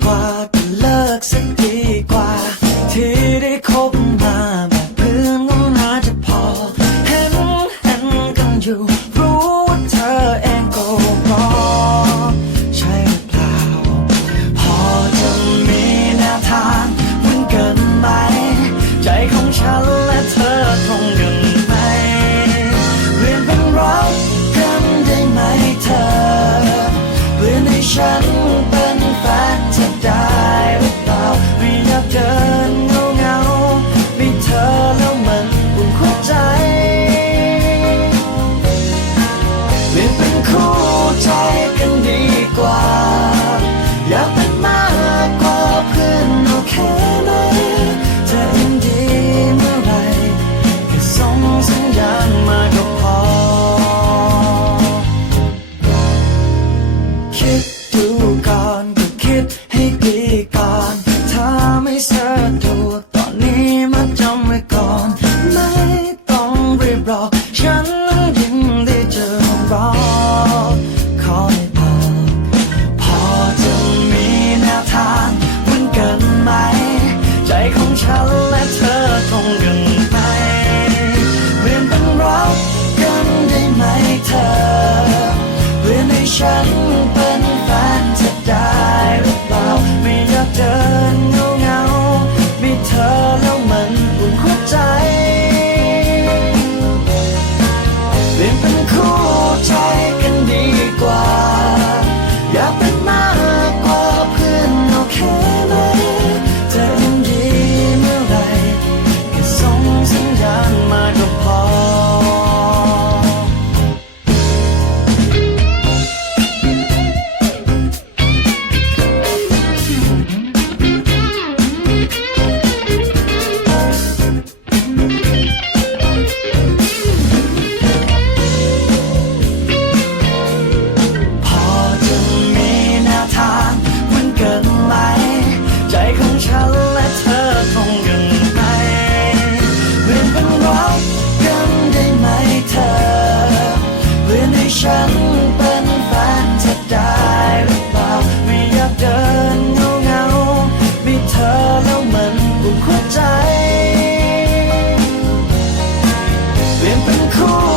quatro. shallow cool.